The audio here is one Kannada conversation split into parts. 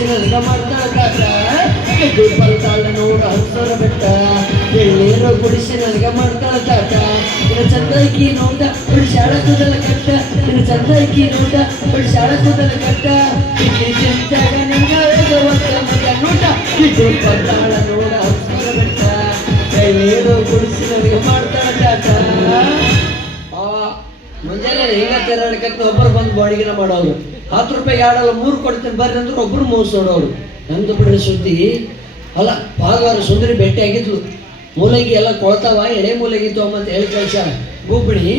ಗುಡಿಸಿ ನನಗ ಮಾಡ್ತಾಳ ಕಾಟ ದುರ್ಬಲ ತಾಳ ನೋಡ ಹಸರ ಬೆಟ್ಟ ಎಳ್ಳೀರು ಗುಡಿಸಿ ನನಗ ಮಾಡ್ತಾಳ ಕಾಟ ನಿನ್ನ ಚಂದೈಕಿ ನೋಡ ಶಾಳ ಕೂದಲ ಕಟ್ಟ ನಿನ್ನ ಚಂದೈಕಿ ನೋಡ ಶಾಳ ಕೂದಲ ಕಟ್ಟ ಇಲ್ಲಿ ಚಿಂತಾಗ ನಿಂಗ ವೇಗವಂತ ಮಗ ನೋಟ ಈ ದುರ್ಬಲ ತಾಳ ನೋಡ ಹಸರ ಬೆಟ್ಟ ಎಳ್ಳೀರು ಗುಡಿಸಿ ನನಗ ಮಾಡ್ತಾಳ ಕಾಟ ಆ, ಮುಂಜಾನೆ ಹಿಂಗ ತೆರಡ್ಕತ್ತ ಒಬ್ಬರು ಬಂದು ಬಾಡಿಗೆನ ಮಾಡೋರು. ಹತ್ತು ರೂಪಾಯಿ ಆಡಲ್ಲ ಮೂರು ಕೊಡ್ತೀನಿ ಬರ್ರಿ ಅಂದ್ರೆ ಒಬ್ರು ಮೋಸೋಡವ್ರು ನಮ್ದು ಬಿಡ್ರಿ ಸುದ್ದಿ. ಅಲ್ಲ ಪಾಗಾರ ಸುಂದರಿ ಭೇಟಿ ಆಗಿದ್ಲು ಮೂಲಂಗಿ ಎಲ್ಲ ಕೊಳ್ತಾವ, ಎಳೆ ಮೂಲಗಿ ಅಂತ ಹೇಳಿ ಕಳ್ಸ ಗೂಬಿಡಿ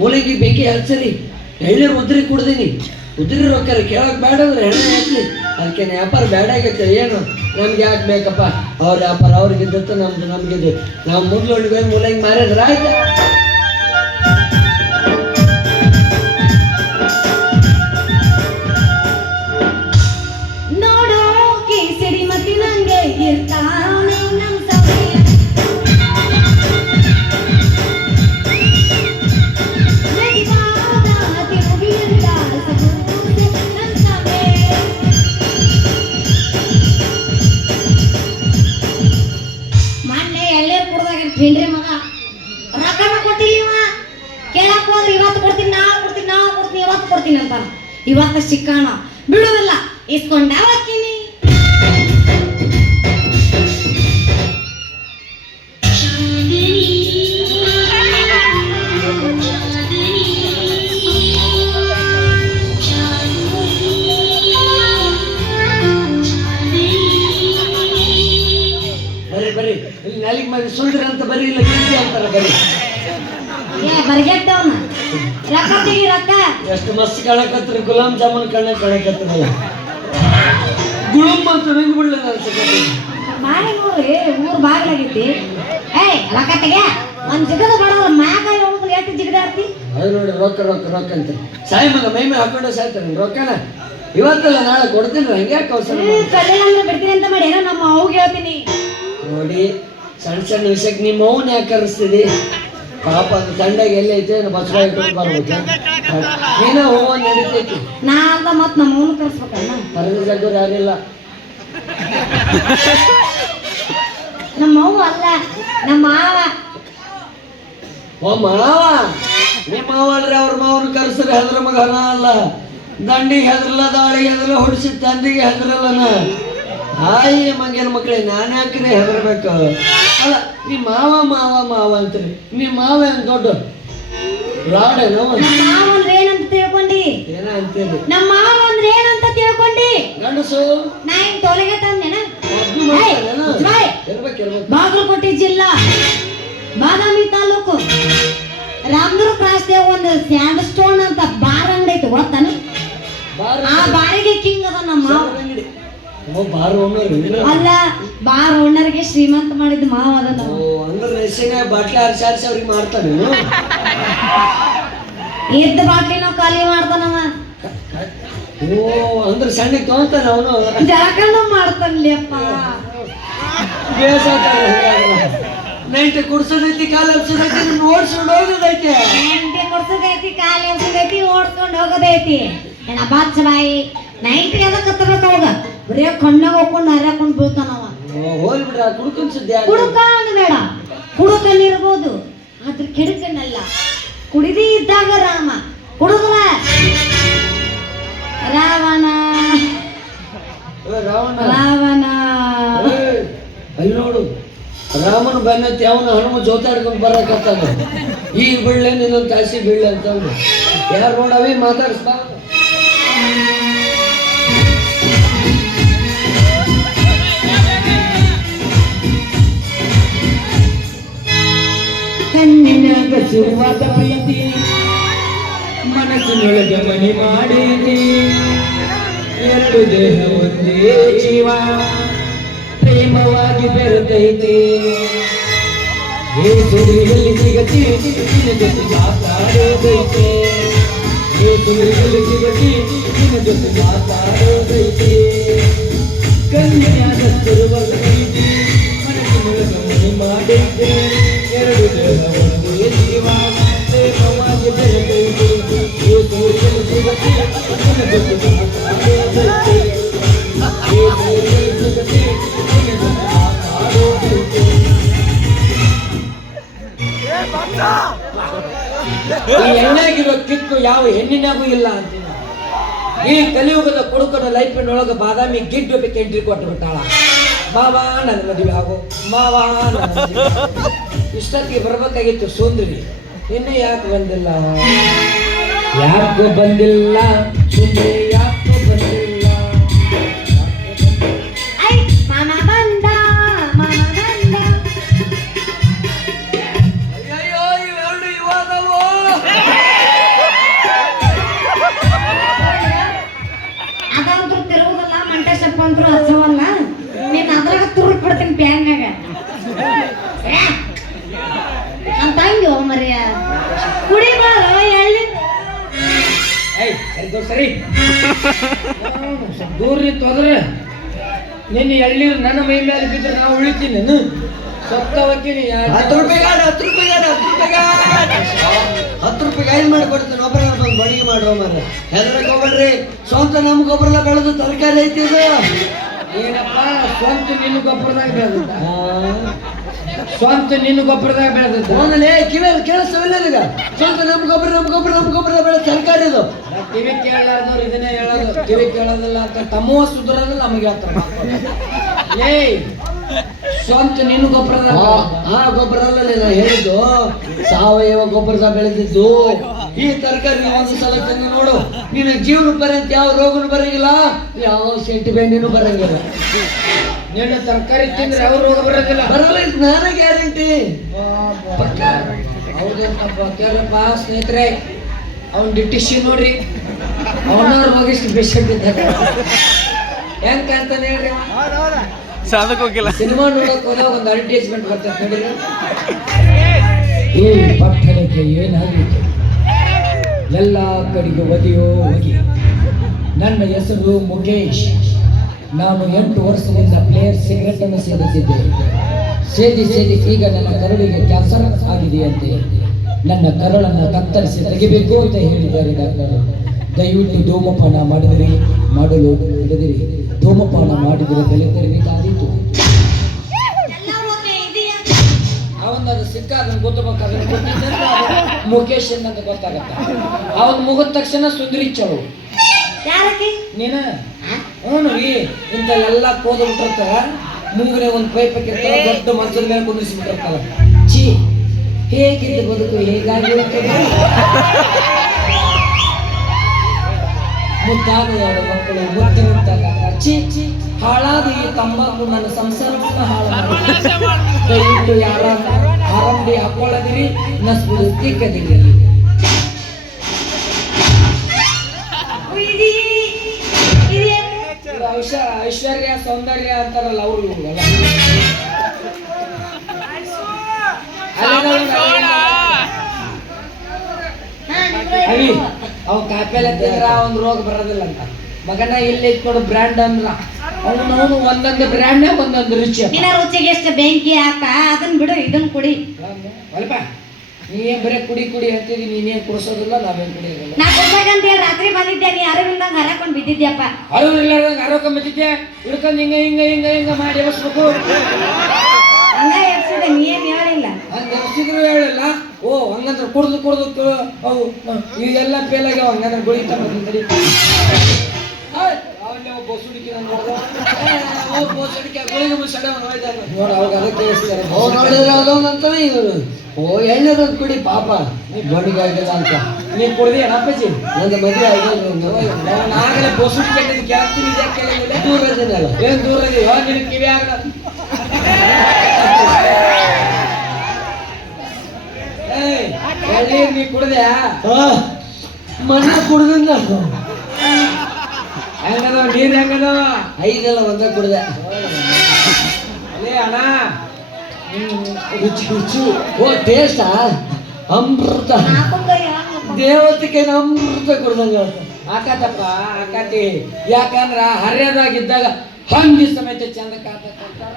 ಮೂಲಂಗಿ ಬೆಂಕಿ ಹಚ್ಚರಿ ಎಳ್ನೀರು ಉದ್ರಿ ಕುಡ್ದೀನಿ. ಉದ್ರಿ ರೊಕ್ಕ ಕೇಳಕ್ ಬೇಡ ಅಂದ್ರೆ ಎಣ್ಣೆ ಹಾಕ್ಲಿ ಅದಕ್ಕೆ ವ್ಯಾಪಾರ ಬೇಡ ಆಗತ್ತೆ ಏನು? ನಮ್ಗೆ ಯಾಕೆ ಬೇಕಪ್ಪ? ಅವ್ರ ವ್ಯಾಪಾರ ಅವ್ರಿಗಿದ್ದತ್ತು, ನಮ್ದು ನಮ್ಗಿದ್ದು. ನಾವು ಮೊದಲು ಹೋಗಿ ಮೂಲಂಗಿ ಮಾರಿದ್ರೆ ಆಯ್ತಾ? ಇಸ್ಕೊಂಡ ಹೋಗ್ತೀನಿ ನಾಲಿಗೆ ಮನೆ ಸುಂದರ ಅಂತ ಬರೀ ಇಲ್ಲ ಗಿಂಡಿ ಅಂತಾರ ಬರ್ರಿ. ಏ ಬರ್ಗೆಟ್ಟವನ? ರೊಕ್ಕ ತೆಗಿ ರೊಕ್ಕ? ಎಷ್ಟು ಮಸ್ತ್ ಕಾಣಕತ್ರಿ ಗುಲಾಬ್ ಜಾಮೂನ್ ಕಣ್ಣ ಕಾಣಕತ್ರಲ್ಲ ಗುಳುಮ್ ಅಂತ ನಿಂದು ಬಿಡ್ಲ ನೋಡ್ರಿ ಊರ್ ಬಾಗಿಲಾಗೈತಿ. ಏಯ್ ರೊಕ್ಕ ತೆಗೆ ಒಂದ್ ಜಿಗದ ಬಡವ ಮ್ಯಾಗ ಹೋಗ್ಬಿಟ್ಟು ಎಷ್ಟು ಜಿಗದಾಡ್ತಿ ಅದು ನೋಡಿ ರೊಕ್ಕ ರೊಕ್ಕ ರೊಕ್ಕ ಅಂತ. ಸಾಯಿ ಮಗ ಮೈ ಮೇಲೆ ಹಾಕೊಂಡು ಸಾಯ್ತಾರೆ ರೊಕ್ಕನ. ಇವತ್ತಲ್ಲ ನಾಳೆ ಕೊಡ್ತೀನಿ ಹಂಗೆ ಹ್ಮ್ ಕಲ್ಲಿಲ್ಲ ಅಂದ್ರೆ ಬಿಡ್ತೀನಿ ಅಂತ ಮಾಡಿ ಏನೋ ನಮ್ಮ ಅವ್ಗೆ ಹೇಳ್ತೀನಿ. ನೋಡಿ ಸಣ್ಣ ಸಣ್ಣ ವಿಷಯಕ್ಕೆ ನಿಮ್ಮ ಮೌನ ಯಾಕೆ ಕರೆಸ್ತಿದಿ? ಪಾಪ ಅದು ತಂಡಾಗ ಎಲ್ಲಿ ಐತೆ ಬಸ್ ಇಟ್ಕೊಂಡು ಬರ್ಬೇಕು. ನೀನ ಹೋಗೋ ನಡೀತೈತಿ. ನಾ ಅಂತ ಮತ್ತೆ ನಮ್ಮ ಯಾರಿಲ್ಲ. ನಮ್ಮ ಅವ್ವ ಅಲ್ಲ ನಮ್ಮ ಮಾವ. ಓ ಮಾವ. ನಿಮ್ಮ ಮಾವ ಅಲ್ರಿ ಅವ್ರ ಮಾವನ ಕರ್ಸ್ರಿ ಹೆದ್ರ ಮಗ ಹಣ ಅಲ್ಲ. ದಂಡಿಗೆ ಹೆದ್ರಲ್ಲ ದಾಳಿಗೆ ಹೆದ್ರಲ್ಲ ಹೊಡಿಸಿ ತಂದಿಗೆ ಹೆದ್ರಲ್ಲ ನಾ. ಹಾಯಿ ಮಂಗೇನ ಮಕ್ಕಳೇ ನಾನು ಯಾಕ್ರಿ ಹೆದರ್ಬೇಕು? ಅಲ್ಲ ನಿಮ್ಮ ಮಾವ ಮಾವ ಮಾವ ಅಂತ್ರಿ. ನಿಮ್ಮ ಮಾವ ಏನು ದೊಡ್ಡ ನಮ್ಮ ಮಾವ ಅಂದ್ರೆ ಏನಂತ ತಿಳ್ಕೊಂಡಿ. ಏನ ಅಂತೀರಿ ನಮ್ಮ ಮಾವ ಅಂದ್ರೆ ಏನಂತ ತಿಳ್ಕೊಂಡಿ. ಗಂಡಸು. ನಾ ಹಿಂಗ್ ತೊಲೆಗೆ ತಂದೇನ? ಬಾಗಲಕೋಟೆ ಜಿಲ್ಲಾ ಬಾದಾಮಿ ತಾಲೂಕು. ರಾಮದುರ್ಗ ಕ್ರಾಸ್ದಾಗ ಒಂದು ಸ್ಯಾಂಡ್ ಸ್ಟೋನ್ ಅಂತ ಬಾರ್ ಅಂಗಡಿ ಐತಿ ಗೊತ್ತಾನ? ಆ ಬಾರಿಗೆ ಕಿಂಗ್ ಅದ ನಮ್ಮ ಮಾವ. ಅಲ್ಲ ಬಾರ್ ಓನರ್ಗೆ ಶ್ರೀಮಂತ ಮಾಡಿದ ಮಾವ ಅದ ಬಾಟ್ಲಿ ಆರಿಸಿ ಆರಿಸಿ ಅವ್ರಿಗೆ ಮಾಡ್ತಾನೆ ಇದ್ದ ಬಾಟ್ಲಿ ನಾವು ಖಾಲಿ ಮಾಡ್ತಾನವ. ಓ ಅಂದ್ರೆ ಸಣ್ಣಗೆ ತೊಗೊಂತಾನೆ ಅವನು? ಜಳಕನು ಮಾಡ್ತಾನಲ್ಲಪ್ಪ ನೈಟ್ ಕುಡ್ಸೋದೈತಿ ಕಾಲ ನಿಮ್ಗೆ ಓಡಿಸ್ಕೊಂಡು ಹೋಗೋದೈತಿ. ನೈಂಟಿ ಕುಡ್ಸೋದೈತಿ ಕಾಲಿ ಎಬ್ಸೋದೈತಿ ಓಡ್ಕೊಂಡು ಹೋಗೋದೈತಿ. ಬಾಚ್ ಬಾಯಿ ನೈಂಟಿ ಅದಕ್ಕೆ ಹತ್ತಬೇಕು ಅವಾಗ ಬರೀ ಕಣ್ಣಾಗ ಹೋಗ್ಕೊಂಡು ಹರ್ಯಾಕೊಂಡು ಬೀಳ್ತಾನವ ಹೋಗ್ಲಿ ಬಿಡ್ರ ಕುಡ್ಕೊಂಡ್ ಸುದ್ದಿ ಆಗ್ಲಿ. ಕುಡುಕ ಬೇಡ. ಕುಡುಕನ್ನಿರ್ಬೋದು ಆದ್ರೆ ಕೆಡುಕನ್ನಲ್ಲ ಕುಡಿದಿ ಇದ್ದಾಗ ರಾಮ. ಕುಡುದ್ರ ರಾವಣ. ಏ, ರಾವಣ. ರಾವಣ. ಏ, ಅಲ್ಲಿ ನೋಡು. ರಾಮನ ಬೆನ್ನತ್ತಿ ಅವನ ಹನುಮ ಜೋತಾಡ್ಕೊಂಡು ಬರಕತ್ತಾನ. ಈ ಬೀಳ್ಳೆ ನಿನ್ನ ತಾಸಿ ಬೀಳ್ಳೆ ಅಂತ ಯಾರು ನೋಡವಿ? ಮಾತಾಡಿಸ್ಬಾ. ಕಣ್ಣಿನಾಗ ಶುರುವಾದ ಪ್ರೀತಿ ಮನಸ್ಸಿನೊಳಗೆ ಮನೆ ಮಾಡೀನಿ ಎರಡು ದೇಹ ಒಂದೇ ಜೀವ, ಪ್ರೇಮವಾಗಿ ಬೆರೆತೈತಿ. ಏ ಸುರಿಯಲ್ಲಿ ಸಿಗತಿ ನಿನ್ನ ಜೊತೆ ಮಾತಾಡೋದೈತೆ ಏ ಸುರಿಯಲ್ಲಿ ಸಿಗತಿ ಈ ಹೆಣ್ಣಾಗಿರೋ ಕಿತ್ತು ಯಾವ ಹೆಣ್ಣಿನಾಗೂ ಇಲ್ಲ ಅಂತೀನಿ. ಈ ಕಲಿಯುಗದ ಕುಡುಕನ ಲೈಫಿನೊಳಗೆ ಬಾದಾಮಿ ಗಿಡ್ಡು ಬೇಕು ಎಂಟ್ರಿ ಕೊಟ್ಟು ಬಿಟ್ಟಾಳ. ಮಾವಾ, ನನ್ನ ಮದುವೆ ಆಗು. ಮಾವಾ. ಇಷ್ಟೊತ್ತಿಗೆ ಬರ್ಬೇಕಾಗಿತ್ತು ಸುಂದರಿ. ಇನ್ನು ಯಾಕೆ ಬಂದಿಲ್ಲ? ಯಾಕೆ ಬಂದಿಲ್ಲ ಸುಂದರಿ ಸರಿ. ತೊಂದ್ರೆ ಸ್ವಲ್ಪ ದೂರ ನಿಂತು ನಿನ್ನ ಎಳ್ಳೀರು ನನ್ನ ಮೈ ಮೇಲೆ ಬಿದ್ದರೆ ನಾವು ಉಳಿತೀನಿ. ನಾನು ಸತ್ತ ಹೋಗ್ತೀನಿ ಹತ್ತು ರೂಪಾಯಿ ಗಾಡಿ ಹತ್ತು ರೂಪಾಯಿ ಗಾಡಿ ಹತ್ತು ರೂಪಾಯಿ ಹತ್ತು ರೂಪಾಯಿಗೆ ಐದು ಮಾಡಿ ಕೊಡ್ತೀನಿ. ಒಬ್ಬರ ಬಂದು ಬಡಿಗೆ ಮಾಡುವ ಮಾರ ಹೆದ್ರಕ್ಕೆ ಹೋಗ್ಬೇಡ್ರಿ. ಸ್ವಂತ ನಮ್ಮ ಗೊಬ್ಬರಲ್ಲ ಬೆಳೆದು ತರಕಾರಿ ಐತಿ ಇದು. ಏನಪ್ಪ ಸ್ವಂತ ನಿನ್ನ ಗೊಬ್ಬರದಾಗ ಬೆಳೆದ ಸ್ವಂತ ನಿನ್ನ ಗೊಬ್ಬರದಾಗ ಬೆಳೆದದ್ದು. ಕಿವಿ ಕೇಳಿಸ್ತಾವಿಲ್ಲ ಈಗ ಸ್ವಂತ ನಮ್ಮ ಗೊಬ್ಬರ ನಮ್ಮ ಗೊಬ್ಬರ ನಮ್ ಗೊಬ್ಬರ ಬೆಳೆ ತರಕಾರಿ ಇದು ಕಿವಿ ಕೇಳಲಾರ್ದವ್ರು ಇದನ್ನೇ ಹೇಳೋದು. ಕಿವಿ ಕೇಳೋದಿಲ್ಲ ಅಂತ ತಮ್ಮವ ಸುಧರೋದಿಲ್ಲ ನಮಗೆ ಹೇಳ್ತಾರೆ ಏಯ್ ಸ್ವಂತ ನಿನ್ನ ಗೊಬ್ಬರದಾಗ ಆ ಗೊಬ್ಬರದಲ್ಲ ಗೊಬ್ಬರ ಅಲ್ಲಲ್ಲ ನಾನು ಹೇಳಿದ್ದು ಸಾವಯವ ಗೊಬ್ಬರದ ಬೆಳೆದಿದ್ದು. ಈ ತರಕಾರಿ ಒಂದು ಸಲ ತಂದು ನೋಡು. ನಿನ್ನ ಜೀವನ ಪರ್ಯಂತ ಯಾವ ರೋಗನು ಬರಂಗಿಲ್ಲ ಯಾವ ಸೆಂಟಿಮೆಂಟು ಬರಂಗಿಲ್ಲ. ನಿನ್ನ ತರಕಾರಿ ತಿಂದ್ರೆ ಅವ್ರು ರೋಗ ಬರೋದಿಲ್ಲ. ಬರಲ್ಲ ಇದು ನಾನೇ ಗ್ಯಾರಂಟಿ. ಹೌದೇನಪ್ಪ ಕೇಳಪ್ಪ ಸ್ನೇಹಿತರೆ ಅವ್ನ ಡಿಟಿಶಿ ನೋಡ್ರಿ. ಅವನವ್ರ ಹೋಗಿಷ್ಟು ಇದ್ದಾರೆ ಹೆಂಗ್ ಕಾಣ್ತಾನೆ ಹೇಳ್ರಿ ಅವ? ಸಿನಿಮಾ ನೋಡಕ್ ಹೋದಾಗ ಒಂದು ಅಡ್ವರ್ಟೈಸ್ಮೆಂಟ್ ಬರ್ತದೆ ನೋಡಿರಿ ಈ ಪಟ್ಟಣಕ್ಕೆ ಏನಾಗಿತ್ತು ಎಲ್ಲ ಕಡೆಗೆ ಒದಿಯೋ ಹೋಗಿ ನನ್ನ ಹೆಸರು ಮುಖೇಶ್. ನಾನು ಎಂಟು ವರ್ಷದಿಂದ ಪ್ಲೇಯರ್ ಸಿಗರೆಟ್ ಅನ್ನು ಸೇವಿಸಿದ್ದೆ ಸೇದಿ ಸೇದಿ ಈಗ ನನ್ನ ಕರುಳಿಗೆ ಕ್ಯಾನ್ಸರ್ ಆಗಿದೆಯಂತೆ. ನನ್ನ ಕರುಳನ್ನು ಕತ್ತರಿಸಿ ತೆಗಿಬೇಕು ಅಂತ ಹೇಳಿದ್ದಾರೆ ಡಾಕ್ಟರ್. ದಯವಿಟ್ಟು ಧೂಮಪಾನ ಮಾಡಿದಿರಿ ಮಾಡಲು ಬಿಡದಿರಿ ಧೂಮಪಾನ ಮಾಡಿದರೆ ಬೆಲೆ ತೆರಬೇಕಾದೀತು ಅವನ್ ಅದು ಸಿಕ್ಕ ಅದನ್ನ ಗೊತ್ತಬೇಕು ಅದನ್ನ ಗೊತ್ತಿದ್ದರೆ ಅದು ಮುಖೇಶ್ ಅಂತ ಗೊತ್ತಾಗತ್ತ. ಅವನ್ ಮುಗಿದ ತಕ್ಷಣ ಸುಂದರಿ ಚಳು ಯಾರಕ್ಕೆ? ನೀನ? ಹ್ಞೂ ರೀ ಇಂಥ ಎಲ್ಲ ಕೋದ ಬಿಟ್ಟಿರ್ತಾರ ಮೂಗನೆ ಒಂದು ಪೈಪ್ ಹಾಕಿರ್ತಾರ ದೊಡ್ಡ ಮಂಚದ ಮೇಲೆ ಕುಂದಿಸಿ ಬಿಟ್ಟಿರ್ತಾರ ಚಿ ಹೇಗಿದ್ದು ಬದುಕು ಹೇಗಾಗಿ? ಮುದ್ದಾದ ಎರಡು ಮಕ್ಕಳು ಮುದ್ದಾಗ ಚಿ ಚಿ ಹಾಳಾದ ಈ ತಂಬಾಕು ನನ್ನ ಸಂಸಾರವನ್ನು ಹಾಳು. ದಯವಿಟ್ಟು ಯಾರ ಆರಂಭಿ ಹಾಕೊಳ್ಳದಿರಿ ನಸ್ಬಿಡು ತಿಕ್ಕದಿರಿ. ಇದು ಐಶ್ವರ್ಯ ಸೌಂದರ್ಯ ಅಂತಾರಲ್ಲ ಅವರು ಇವ್ರು ಅವಿ ಅವ್ ಕಾಪೆಲ್ಲ ತಿಂದ್ರ ಒಂದ್ ರೋಗ ಬರೋದಿಲ್ಲ ಅಂತ. ಮಗನ ಇಲ್ಲಿ ಇಟ್ಕೊಂಡು ಬ್ರ್ಯಾಂಡ್ ಅಂದ್ರ. ಅವನು ಅವನು ಒಂದೊಂದು ಬ್ರ್ಯಾಂಡ್ ಒಂದೊಂದು ರುಚಿ ನಿನ್ನ ರುಚಿಗೆ ಎಷ್ಟು ಬೆಂಕಿ ಆತ ಅದನ್ನ ಬಿಡು ಇದನ್ನ ಕುಡಿ. ಅಲ್ಪ ನೀನ್ ಬರೀ ಕುಡಿ ಕುಡಿ ಅಂತಿದಿ ನೀನೇನ್ ಕುಡಿಸೋದಿಲ್ಲ ನಾವೇನ್ ಕುಡಿಯೋದಿಲ್ಲ. ನಾ ಕೊಡ್ಬೇಕಂತ ಹೇಳಿ ರಾತ್ರಿ ಬಂದಿದ್ದೆ ನೀ ಅರಿವಿಂದಂಗ ಹರಕೊಂಡ್ ಬಿದ್ದಿದ್ಯಪ್ಪ. ಅರಿವು ಇಲ್ಲಾರ್ದಂಗ ಆರೋಗ್ಯ ಬಂದಿದ್ದೆ ಹಿಡ್ಕೊಂಡ್ ಹಿಂಗ ಹಿಂಗ ಹಿಂಗ ಹಿಂಗ ಮಾಡಿ ಎಬ್ಸ್ಬೇಕು. ಹಂಗ ಎಬ್ಸಿದೆ ನೀ ಏನ್ ಹೇಳಿಲ್ಲ. ಹಂಗ ಎಬ್ಸಿದ್ರು ಹೇಳಿಲ್ಲ. ಓ ಹಂಗಂದ್ರೆ ಕುಡ್ದು ಕುಡ್ದು ಕು- ಅವು ಇವೆಲ್ಲ ಫೇಲ್ ಆಗ್ಯಾವ ಹಂಗಂದ್ರೆ ಗುಳಿ ತಗೊಂಡು ನೋಡ ಅವಾಗ ಅದಕ್ಕೆ ಕೇಳಿಸ್ತಾರೆ ಅದೊಂದಂತವೇ ಇವರು ಓ ಎಣ್ಣೆದೊಂದು ಕುಡಿ ಪಾಪ ನೀ ಆಗಿಲ್ಲ ಅಂತ ನೀ ಕುಡಿದಿ ಅಪ್ಪಾಜಿ ನಂದು ಮದುವೆ ಆಗಿಲ್ಲ ಆಗಲೇ ಬಸ್ಸು ಕೆಟ್ಟಿದ್ದು ಕೇಳ್ತೀನಿ ದೂರ ಇದೀನಲ್ಲ ಏನ್ ದೂರ ಇದೀವ ನಿನ್ ಕಿವಿ ಆಗಲ್ಲ ಏಯ್ ನೀ ಕುಡ್ದ್ಯಾ ಮನೆ ಕುಡ್ದಿಂದ ಹೆಂಗದವ ನೀರ್ ಹೆಂಗದವ ಐದೆಲ್ಲ ಒಂದ ಕುಡ್ದೆ. ಅಲೇ ಅಣ್ಣ. ರುಚಿ ರುಚಿ. ಓ ಟೇಸ್ಟಾ ಅಮೃತ. ದೇವತೆಗೆ ಅಮೃತ ಕುಡ್ದಂಗ ಆಕಾತಪ್ಪ ಆಕಾತಿ. ಯಾಕಂದ್ರ ಹರ್ಯದಾಗಿದ್ದಾಗ ಹಂಗೆ ಸಮೇತ ಚಂದ ಕಾತಕ್ಕಂತಾರ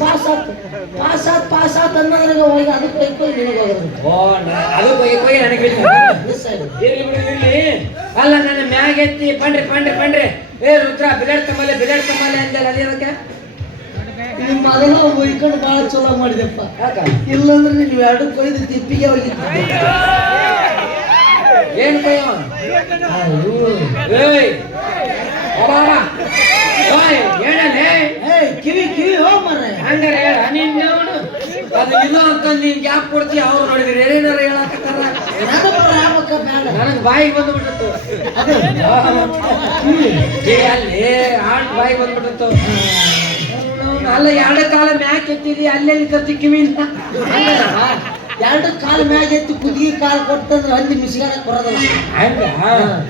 ಪಾಸ್ ಆತ್ ಪಾಸ್ ಆತ್ ಪಾಸ್ ಆತ್ ಅನ್ನೋದ್ರಾಗ ಹೋಗಿ ಅದಕ್ಕೆ ಕೈ ಕೊಯ್ ನಿನಗೆ ಓ ಅದು ಕೊಯ್ಯ ಕೊಯ್ಯ ನನಗೆ ಇರ್ಲಿ ಬಿಡು ಇರ್ಲಿ. ಅಲ್ಲ ನನ್ನ ಮ್ಯಾಗ ಎತ್ತಿ ಪಂಡ್ರಿ ಪಂಡ್ರಿ ಪಂಡ್ರಿ. ಏ ರುದ್ರ ಬಿಲಾಡ್ ತಮ್ಮಲೆ ಬಿಲಾಡ್ ತಮ್ಮಲೆ ಅಂದಲ್ಲ ಅದೇ ಅದಕ್ಕೆ? ನಿಮ್ಮ ಅದೆಲ್ಲ ಒಯ್ಕೊಂಡು ಭಾಳ ಚಲೋ ಮಾಡಿದೆಪ್ಪ ಇಲ್ಲಂದ್ರೆ ನೀವು ಎರಡು ಕೊಯ್ದು ತಿಪ್ಪಿಗೆ ಹೋಗಿದ್ದೆ ಏನ್ ಕೊಯ್ಯವ ಏಯ್ ಅಬ್ಬಾ ಓಯ್ ಏನಲ್ಲೇ ಏಯ್ ಕಿವಿ ಕಿವಿ ಹೋ ಮರ್ರೆ ಹಂಗಾರೆ? ಹೇಳ ನಿನ್ನವನು ಅದು ಇಲ್ಲ ಅಂತ ನೀನ್ ಗ್ಯಾಪ್ ಕೊಡ್ತೀಯ ಅವ್ರು ನೋಡಿದ್ರೆ ಏನೇನಾರ ಹೇಳಕತ್ತಾರ? ನನಗ್ ಬಾಯಿಗೆ ಬಂದ್ಬಿಟ್ಟಿತ್ತು. ಅಲ್ಲಿ ಆಡ್ ಬಾಯಿಗೆ ಬಂದ್ಬಿಟ್ಟಿತ್ತು. ಅಲ್ಲ ಎರಡೇ ಕಾಲ ಮ್ಯಾಕ್ ಎತ್ತಿದಿ ಅಲ್ಲೆಲ್ಲಿ ಕತ್ತಿ ಕಿವಿ ಇಲ್ಲ ಎರಡು ಕಾಲು ಮ್ಯಾಗ ಎತ್ತು ಕುದಿಗೆ ಕಾಲು ಕೊಟ್ಟಂದ್ರೆ ಅಲ್ಲಿ ಮಿಸ್ಗಾಡಕ್ ಬರೋದಲ್ಲ ಹಂಗ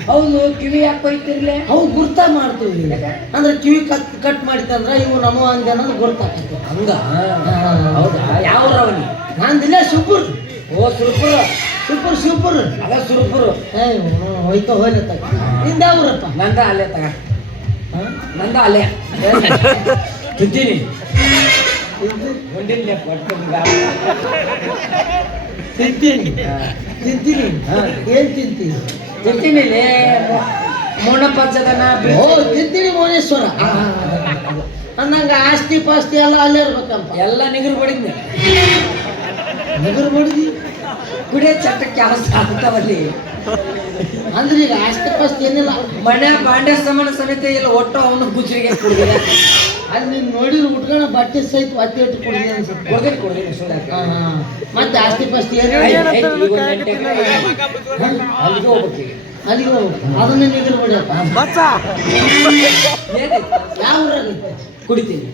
ಹೌದು ಕಿವಿ ಯಾಕೆ ಕೊಯ್ತಿರ್ಲೆ? ಅವು ಗುರ್ತ ಮಾಡ್ತೀವಿ. ಅಂದ್ರೆ ಕಿವಿ ಕಟ್ ಕಟ್ ಮಾಡಿತಂದ್ರೆ ಇವು ನಮ್ಮ ಹಂಗೆ ಅನ್ನೋದು ಗುರ್ತಾಕತ್ತೆ ಹಂಗ? ಹೌದಾ? ಯಾವ ಅವನಿ ನಂದಿಲ್ಲ ಸುಪುರ್ ಓ ಸುರ್ಪುರ? ಸುಪುರ್ ಸುಪುರ್ ಅದ ಸುರ್ಪುರ್. ಏ ಹೋಯ್ಲ ತಗ. ನಿಂದ ಅವ್ರಪ್ಪ ನಂದ ಅಲ್ಲೇ ತಗ. ನಂದ ಅಲ್ಲೇ. ತಿಂತೀನಿ. ಮುಂದಿನ ತಿಂತೀನಿ ತಿಂತೀನಿ ಹಾ. ಏನ್ ತಿಂತೀನಿ ತಿಂತೀನಿ ಮೋಣಪಂಚದನ ಓ ತಿಂತೀನಿ ಮೋನೇಶ್ವರ. ಅಂದಂಗ ಆಸ್ತಿ ಪಾಸ್ತಿ ಎಲ್ಲ ಅಲ್ಲೇ ಇರ್ಬೇಕಂತ. ಎಲ್ಲ ನಿಗರು ಬಡಿದ್ನಿ. ನಿಗರ್ ಬಡಿದಿ? ಕುಡಿಯೋ ಚಟಕ್ಕೆ ಆಸ್ತಿ ಆಗ್ತಾವಲ್ಲಿ. ಅಂದ್ರೆ ಈಗ ಆಸ್ತಿ ಪಾಸ್ತಿ ಏನಿಲ್ಲ. ಮನೆ ಬಾಂಡೆ ಸಮಾನ ಸಮೇತ ಇಲ್ಲ ಒಟ್ಟು ಅವನು ಗುಜ್ರಿಗೆ ಕುಡಿದಿಲ್ಲ ಅಲ್ಲಿ ನೋಡಿ ಉಟ್ಕೊಂಡ ಬಟ್ಟೆ ಸಹಿತ ಒತ್ತಿ ಇಟ್ಟು ಕುಡಿದಿ ಅನ್ಸುತ್ತೆ ಕೊಡ್ತೀನಿ ಕೊಡ್ತೀನಿ ಸುಳ್ಳು ಹಾ. ಮತ್ತೆ ಆಸ್ತಿ ಪಾಸ್ತಿ ಏನು. ಅಲ್ಲಿಗೆ ಹೋಗ್ಬೇಕು ಅಲ್ಲಿಗೆ ಹೋಗ್ಬೇಕು. ಅದನ್ನ ನಿಗರ್ ಬಿಡಪ್ಪ. ಏನಿತ್ತು? ಯಾವ ಊರಾಗೈತೆ? ಕುಡಿತೀನಿ.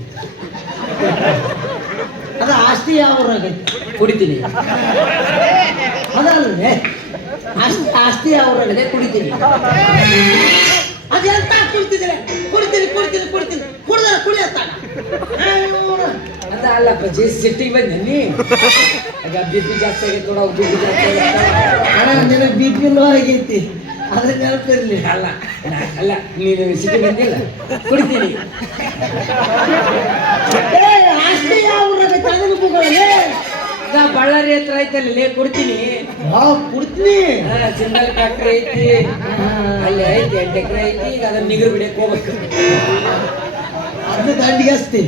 ಅದ ಆಸ್ತಿ ಯಾವ ಊರಾಗೈತೆ? ಕುಡಿತೀನಿ. ಅದಲ್ಲೇ ಆಸ್ತಿ ಆಸ್ತಿ ಯಾವ ಊರಾಗೈತೆ? ಅದೇ ಕುಡಿತೀನಿ. ಅದೆಂತ ಕುಡ್ತಿದ್ರೆ ಕುಡಿತೀನಿ ಕುಡಿತೀನಿ ಕುಡ್ತೀನಿ. ಕುಡ್ದಾರ ಕುಡಿಯತ್ತ ಅದ ಅಲ್ಲಪ್ಪ ಜಿ ಸಿಟ್ಟಿಗೆ ಬಂದೆ ನೀ ಆಗ ಬಿ ಪಿ ಜಾಸ್ತಿ ಆಗೈತೆ ನೋಡ ಅಣ್ಣ ಬಿ ಪಿ ಲೋ ಆಗೈತಿ ಅದ್ರ ಅಲ್ಲ ಅಲ್ಲ ನೀನು ಸಿಟಿ ಬಂದಿಲ್ಲ ಕುಡಿತೀನಿ ಅಷ್ಟೇ ಬಳ್ಳಾರಿ ಹತ್ರ ಐತಲ್ಲೇ ಕೊಡ್ತೀನಿ ಕುಡ್ತೀನಿ ಸಿಂಗಲ್ ಫ್ಯಾಕ್ಟ್ರಿ ಐತಿ ಅಲ್ಲಿ ಐತಿ ಎಂಟು ಎಕರೆ ಐತಿ ಈಗ ಅದನ್ನ ನಿಗರು ಹೋಗ್ಬೇಕು ಅದು ದಾಂಡಿ ಅಸ್ತಿ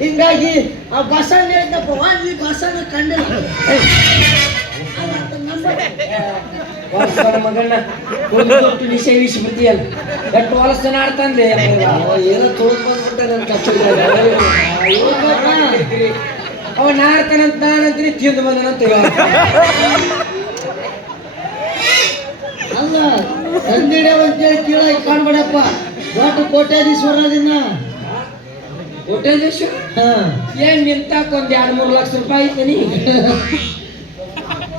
ಹಿಂಗಾಗಿ ಆ ಬಸಣ್ಣ ಹೇಳಿದ್ದಪ್ಪ ಅಲ್ಲಿ ಬಸಣ್ಣ ಕಂಡಿಲ್ಲ. ಅಲ್ಲ, ಅದು ನಮ್ಮ- ವರ್ಷದ ಮಗನ ಕುಡ್ದು ಕೊಟ್ಟು ನಿಶೆ ವೀಸಿ ಬಿಡ್ತೀಯಲ್ಲ ಎಷ್ಟು ಹೊಲಸನ ಆಡ್ತಾನ್ಲೆ ಅವ ಏನೋ ಅವ ನಾಡ್ತಾನಂತ ನಾನಂತೀನಿ ತಿಂದು ಬಂದನಂತ ಇವ. ಅಲ್ಲ ಕಂಡಿಡ್ಯಾವ ಅಂತೇಳಿ ಕೀಳಾಗಿ ಕಾಣ್ಬೇಡಪ್ಪ. ದೊಡ್ಡ ಕೋಟ್ಯಾಧೀಶ್ವರ ಹಾ. ಏನ್ ನಿಂತಾಕ ಒಂದ್ ಎರಡ್ ಮೂರು ಲಕ್ಷ ರೂಪಾಯಿ ಐತನಿ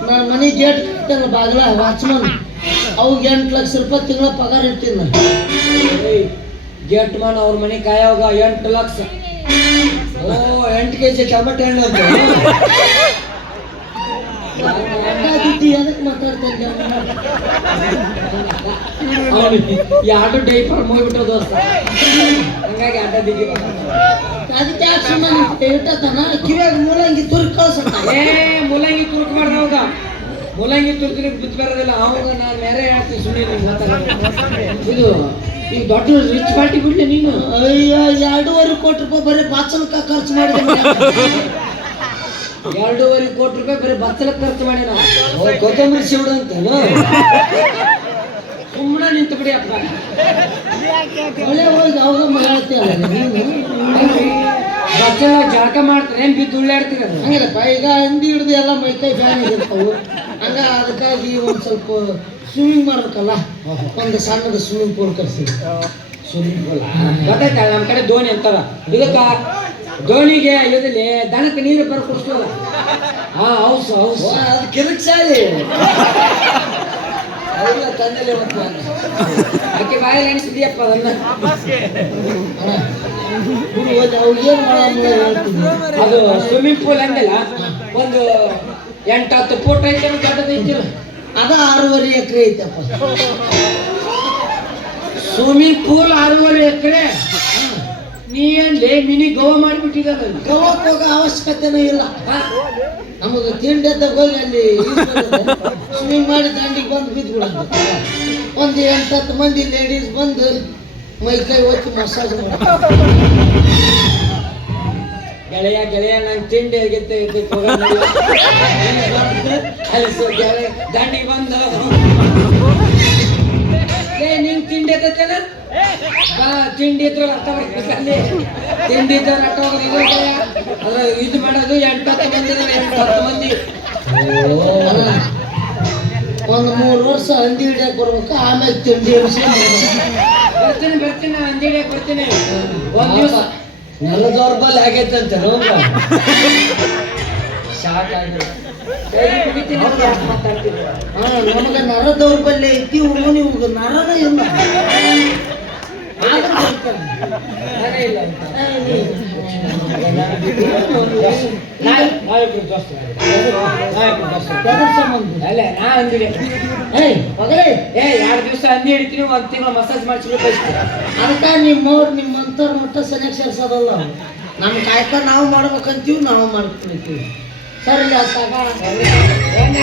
ನಾನು ಮನೆ ಗೇಟ್ ಕಟ್ಟಲ್ಲ ಬಾಗ್ಲ ವಾಚ್ಮನ್. ಅವ ಎಂಟು ಲಕ್ಷ ರೂಪಾಯಿ ತಿಂಗಳ ಪಗಾರ ಇಟ್ಟಿನ ಗೇಟ್ ಮನ್ ಅವ್ರ ಮನೆ ಕಾಯೋಗ ಎಂಟು ಲಕ್ಷ. ಓ ಎಂಟು ಕೆ ಜಿ ಟೊಮೆಟೊ ಹಣ್ಣು ಅಂತ. ಎದಕ್ಕೆ ಮಾತಾಡ್ತಿದ್ದೆ ಎರಡು ಡೈಪರ್ ಹೋಗ್ಬಿಟ್ಟು ದೋಸ್ತ ಹಂಗಾಗಿ ಅಡ್ಡ ದಿಗಿ ಅದಕ್ಕೆ ಯಾಕೆ ಸುಮ್ಮನೆ ಇಟ್ಟತನ ಕಿವ್ಯಾಗ ಮೂಲಂಗಿ ತುರ್ಕ್ ಕಳ್ಸತ್ತ ಏ ಮೂಲಂಗಿ ತುರ್ಕ್ ಮಾಡ್ದ ಅವಾಗ ಮೂಲಂಗಿ ತುರ್ಕಿನ ಬಿದ್ದು ಬರೋದಿಲ್ಲ ಅವಾಗ ನಾನು ಬೇರೆ ಹೇಳ್ತೀನಿ ಸುಮ್ಮನೆ ನೀನು ಮಾತಾಡ ಇದು ಈಗ ದೊಡ್ಡ ರಿಚ್ ಪಾರ್ಟಿ ಬಿಡ್ಲಿ ನೀನು ಅಯ್ಯೋ ಎರಡೂವರೆ ಕೋಟಿ ರೂಪಾಯಿ ಬರೀ ಬಾಚನಕ ಖರ್ಚು ಮಾಡಿದೆ. ಎರಡೂವರೆ ಕೋಟಿ ರೂಪಾಯಿ ಬರೀ ಬತ್ತಲ ಖರ್ಚು ಮಾಡಿ ನಾವು ಕೊತ್ತಂಬರಿ ಶಿವಡು ಅಂತ ಸುಮ್ಮನೆ ನಿಂತು ಬಿಡಿ ಅಪ್ಪ. ಒಳ್ಳೆ ಹೋಗಿ ಅವಾಗ ಹೇಳ್ತೀಯಲ್ಲ ಬಚ್ಚಲ ಜಳಕ ಮಾಡ್ತಾರೆ ಏನ್ ಬಿದ್ದು ಉಳ್ಳಾಡ್ತೀರ ಹಂಗಿಲ್ಲಪ್ಪ ಈಗ ಹಂದಿ ಹಿಡ್ದು ಎಲ್ಲ ಮೈಕೈ ಫ್ಯಾನ್ ಇರ್ತಾವು. ಹಂಗ ಅದಕ್ಕಾಗಿ ಒಂದು ಸ್ವಲ್ಪ ಸ್ವಿಮ್ಮಿಂಗ್ ಮಾಡ್ಬೇಕಲ್ಲ? ಒಂದು ಸಣ್ಣದ ಸ್ವಿಮ್ಮಿಂಗ್ ಪೂಲ್ ಕರ್ಸಿ ಸ್ವಿಮ್ಮಿಂಗ್ ಪೂಲ್ ಗೊತ್ತಾಯ್ತಲ್ಲ ನಮ್ಮ ಕಡೆ ದೋಣಿ ಅಂತಾರ. ಇದಕ್ಕ ದೋಣಿಗೆ ಇದಲ್ಲಿ ದನಕ್ಕೆ ನೀರು ಬರ ಕೊಡ್ತೀವಲ್ಲ ಹಾ ಹೌಸ್ ಹೌಸ್. ಅದು ಕಿರಿಕ್ ಅದೆಲ್ಲ ತಂದೆಲೆ ಮತ್ತೆ ಅದಕ್ಕೆ ಬಾಯಲ್ಲಿ ಎಣಿಸಿದ್ಯಪ್ಪ ಅದನ್ನ. ಹೋಗ್ಲಿ, ಅವ್ರಿಗೇನ್ ಅದು ಸ್ವಿಮ್ಮಿಂಗ್ ಪೂಲ್ ಅಂದಿಲ್ಲ ಒಂದು ಎಂಟು ಹತ್ತು ಫೂಟ್ ಐತೆ ದೊಡ್ಡದೈತಿ ಅದ ಆರೂವರೆ ಎಕರೆ ಐತಪ್ಪ. ಸ್ವಿಮ್ಮಿಂಗ್ ಪೂಲ್ ಆರೂವರೆ ಎಕರೆ. ನೀ ಏನ್ಲೇ ಮಿನಿ ಗೋವಾ ಮಾಡಿಬಿಟ್ಟಿದ್ದಾರೆ. ಗೋವಾಕ್ ಹೋಗೋ ಅವಶ್ಯಕತೆನೇ ಇಲ್ಲ. ನಮಗೆ ತಿಂಡಿ ಎದ್ದಾಗ ಹೋಗಿ ಅಲ್ಲಿ ಸ್ವಿಮ್ಮಿಂಗ್ ಮಾಡಿ ದಂಡಿಗೆ ಬಂದು ಬಿದ್ದುಬಿಡೋದು. ಒಂದು ಎಂಟು ಹತ್ತು ಮಂದಿ ಲೇಡೀಸ್ ಬಂದು ಮೈ ಕೈ ಒತ್ತಿ ಮಸಾಜ್ ಗೆಳೆಯ ಗೆಳೆಯ ನಂಗೆ ತಿಂಡಿ ಆಗಿತ್ತೆ. ಅಲ್ಲಿ ದಂಡಿಗೆ ಬಂದು ಏ ನಿಂಗೆ ತಿಂಡಿ ಎತ್ತೈತೇನ ಬಾ ತಿಂಡಿ ಇದ್ರೆ ಅರ್ಥ ಬರ್ಬೇಕಲ್ಲಿ ತಿಂಡಿ ಇದ್ರೆ ಅರ್ಥ ಹೋಗೋದು. ಅದ್ರ ಇದು ಮಾಡೋದು ಎಂಟು ಹತ್ತು ಮಂದಿ ಎಂಟತ್ತು ಮಂದಿ. ಒಂದು ಮೂರು ವರ್ಷ ಹಂದಿ ಹಿಡಿಯಕ್ಕೆ ಬರ್ಬೇಕು ಆಮೇಲೆ ತಿಂಡಿ ಹಿಡ್ಸ್ಕೊಂಡು ಬರ್ತೀನಿ ಬರ್ತೀನಿ ಅಂಜಡಿ ಬರ್ತೀನಿ. ಒಂದ್ ದಿವಸ ನೆಲದವ್ರ ಬಲ್ಲಿ ಆಗೈತೆ ಅಂತ ಶಾಕ್ ಆಗಿರೋ ನಮಗೆ ನರ ದೌರ್ಬಲ್ಯ ಐತಿ ನೀವು ನರನ ಇಲ್ಲ. ಅಲ್ಲ ನಾ ಮಗಳೇ ಏ ಎರಡು ದಿವಸ ಅಂದಿ ಹಿಡಿತೀನಿ ಒಂದು ತಿಂಗಳು ಮಸಾಜ್ ಮಾಡಿಸ್ಬೇಕು ಅಷ್ಟೇ ಅದಕ್ಕೆ ನಿಮ್ಮವ್ರು ನಿಮ್ಮಂಥವ್ರ ಮಟ್ಟ ಸರಿಯಾಗಿ ಸೇರ್ಸೋದಲ್ಲ ನಮ್ಮ ಕಾಯ್ಕ ನಾವು ಮಾಡ್ಬೇಕಂತೀವಿ ನಾವು ಮಾಡ್ಕೊಳ್ತೀವಿ ಸರಿ ಏನ